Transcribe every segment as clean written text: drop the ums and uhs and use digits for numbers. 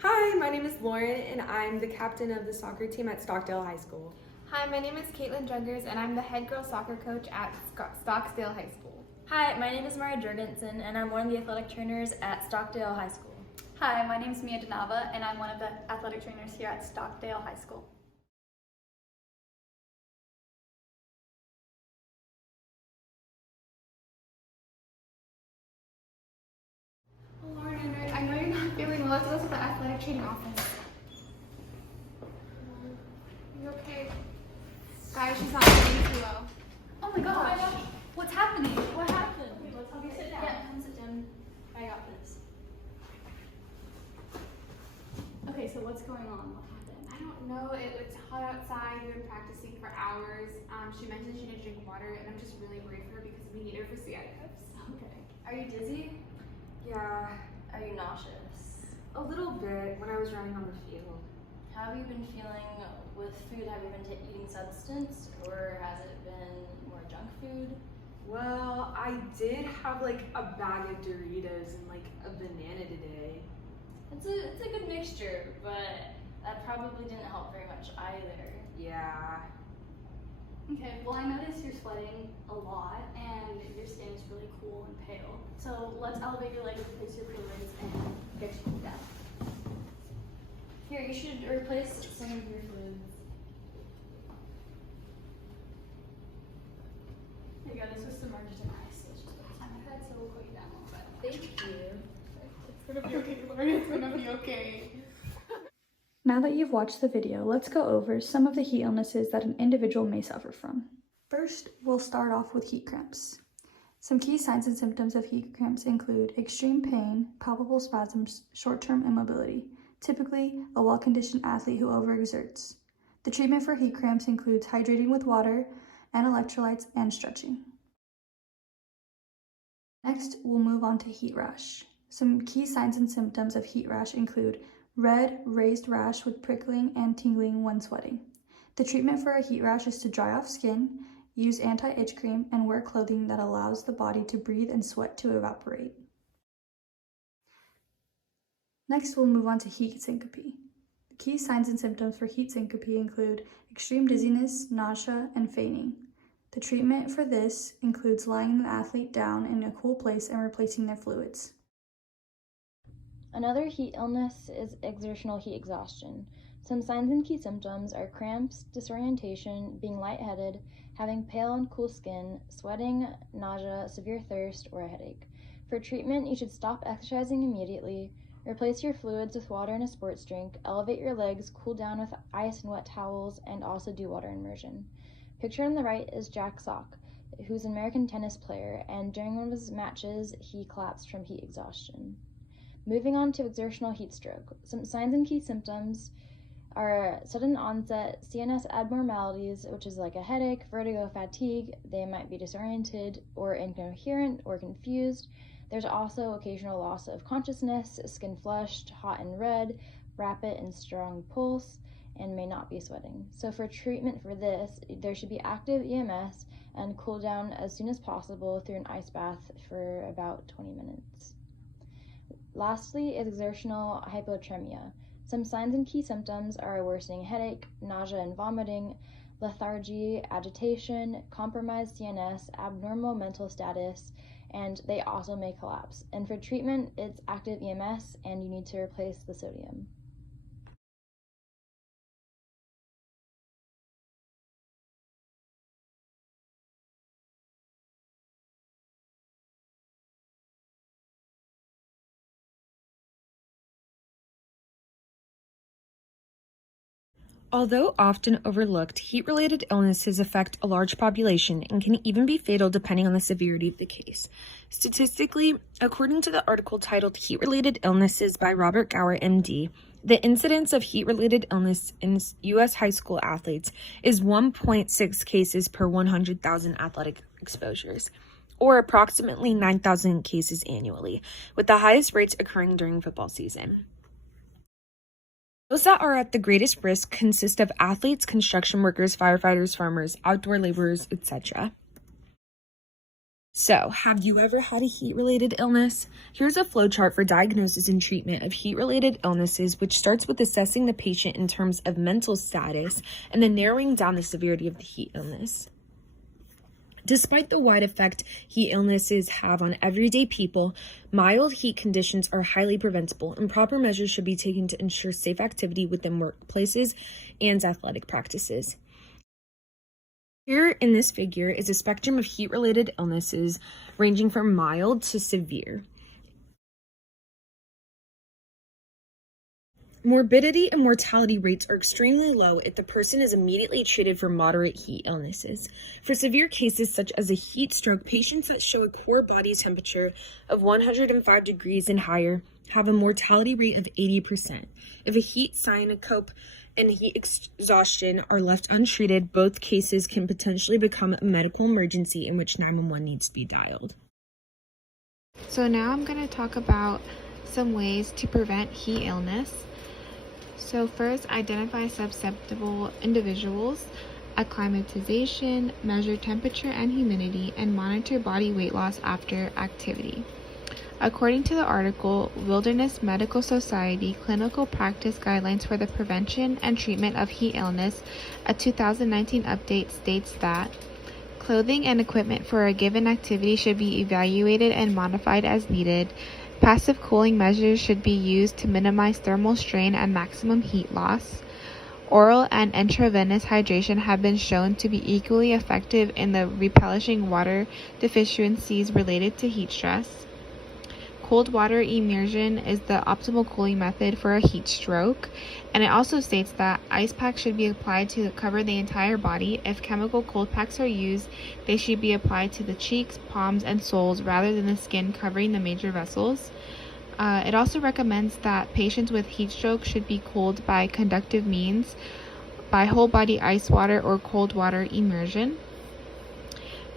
Hi, my name is Lauren and I'm the captain of the soccer team at Stockdale High School. Hi, my name is Kaitlyn Jungers and I'm the head girls soccer coach at Stockdale High School. Hi, my name is Juergensen and I'm one of the athletic trainers at Stockdale High School. Hi, my name is Nava and I'm one of the athletic trainers here at Stockdale High School. Oh, Lauren, I know you're not feeling well. Let's go to the athletic training office. You okay? Guys, she's not feeling too well. Oh my gosh, what's happening? What happened? Let's help you sit down. Yeah, come sit down. I got this. Okay, so what's going on? What happened? I don't know. It's hot outside. We've been practicing for hours. She mentioned she didn't drink water, and I'm just really worried for her because we need her for sciaticus. Okay. Are you dizzy? Yeah, Are you nauseous? a little bit when I was running on the field. How have you been feeling with food? Have you been eating substance or has it been more junk food? Well, I did have like a bag of Doritos and like a banana today. It's a good mixture, but that probably didn't help very much either. Yeah. Okay, well I noticed you're sweating a lot and your skin is really cool and pale. So let's elevate your legs, replace your fluids, and get you cooled down. Here, you should replace some of your fluids. There you go, this was submerged in ice. So it's just on my head, so we'll cool you down a little bit. Thank you. It's gonna be okay, Lauren. It's gonna be okay. Now that you've watched the video, let's go over some of the heat illnesses that an individual may suffer from. First, we'll start off with heat cramps. Some key signs and symptoms of heat cramps include extreme pain, palpable spasms, short-term immobility, typically a well-conditioned athlete who overexerts. The treatment for heat cramps includes hydrating with water and electrolytes and stretching. Next, we'll move on to heat rash. Some key signs and symptoms of heat rash include red, raised rash with prickling and tingling when sweating. The treatment for a heat rash is to dry off skin, use anti-itch cream, and wear clothing that allows the body to breathe and sweat to evaporate. Next, we'll move on to heat syncope. The key signs and symptoms for heat syncope include extreme dizziness, nausea, and fainting. The treatment for this includes lying the athlete down in a cool place and replacing their fluids. Another heat illness is exertional heat exhaustion. Some signs and key symptoms are cramps, disorientation, being lightheaded, having pale and cool skin, sweating, nausea, severe thirst, or a headache. For treatment, you should stop exercising immediately, replace your fluids with water and a sports drink, elevate your legs, cool down with ice and wet towels, and also do water immersion. Pictured on the right is Jack Sock, who's an American tennis player, and during one of his matches, he collapsed from heat exhaustion. Moving on to exertional heat stroke. Some signs and key symptoms are sudden onset CNS abnormalities, which is like a headache, vertigo, fatigue. They might be disoriented or incoherent or confused. There's also occasional loss of consciousness, skin flushed, hot and red, rapid and strong pulse, and may not be sweating. So for treatment for this, there should be active EMS and cool down as soon as possible through an ice bath for about 20 minutes. Lastly is exertional hypotremia. Some signs and key symptoms are a worsening headache, nausea and vomiting, lethargy, agitation, compromised CNS, abnormal mental status, and they also may collapse. And for treatment, it's active EMS and you need to replace the sodium. Although often overlooked, heat-related illnesses affect a large population and can even be fatal depending on the severity of the case. Statistically, according to the article titled Heat-Related Illnesses by Robert Gower, MD, the incidence of heat-related illness in U.S. high school athletes is 1.6 cases per 100,000 athletic exposures, or approximately 9,000 cases annually, with the highest rates occurring during football season. Those that are at the greatest risk consist of athletes, construction workers, firefighters, farmers, outdoor laborers, etc. So, have you ever had a heat-related illness? Here's a flowchart for diagnosis and treatment of heat-related illnesses, which starts with assessing the patient in terms of mental status and then narrowing down the severity of the heat illness. Despite the wide effect heat illnesses have on everyday people, mild heat conditions are highly preventable, and proper measures should be taken to ensure safe activity within workplaces and athletic practices. Here in this figure is a spectrum of heat-related illnesses ranging from mild to severe. Morbidity and mortality rates are extremely low if the person is immediately treated for moderate heat illnesses. For severe cases such as a heat stroke, patients that show a core body temperature of 105 degrees and higher have a mortality rate of 80%. If a heat syncope and heat exhaustion are left untreated, both cases can potentially become a medical emergency in which 911 needs to be dialed. So now I'm going to talk about some ways to prevent heat illness. So first, identify susceptible individuals, acclimatization, measure temperature and humidity, and monitor body weight loss after activity. According to the article, Wilderness Medical Society Clinical Practice Guidelines for the Prevention and Treatment of Heat Illness, a 2019 update states that clothing and equipment for a given activity should be evaluated and modified as needed. Passive cooling measures should be used to minimize thermal strain and maximum heat loss. Oral and intravenous hydration have been shown to be equally effective in the replenishing water deficiencies related to heat stress. Cold water immersion is the optimal cooling method for a heat stroke, and it also states that ice packs should be applied to cover the entire body. If chemical cold packs are used, they should be applied to the cheeks, palms, and soles rather than the skin covering the major vessels. It also recommends that patients with heat stroke should be cooled by conductive means, by whole body ice water or cold water immersion.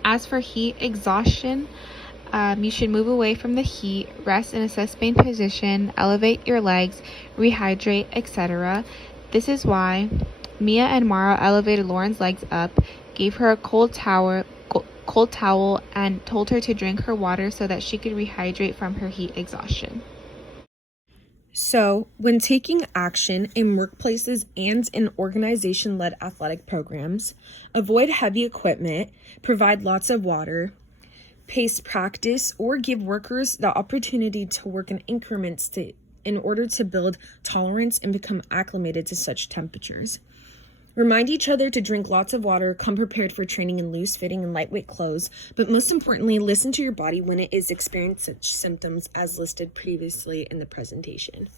As for heat exhaustion, you should move away from the heat, rest in a sustained position, elevate your legs, rehydrate, etc. This is why Mia and Mara elevated Lauren's legs up, gave her a cold towel, and told her to drink her water so that she could rehydrate from her heat exhaustion. So, when taking action in workplaces and in organization-led athletic programs, avoid heavy equipment, provide lots of water, pace practice, or give workers the opportunity to work in increments in order to build tolerance and become acclimated to such temperatures. Remind each other to drink lots of water, come prepared for training in loose-fitting and lightweight clothes, but most importantly, listen to your body when it is experiencing such symptoms as listed previously in the presentation.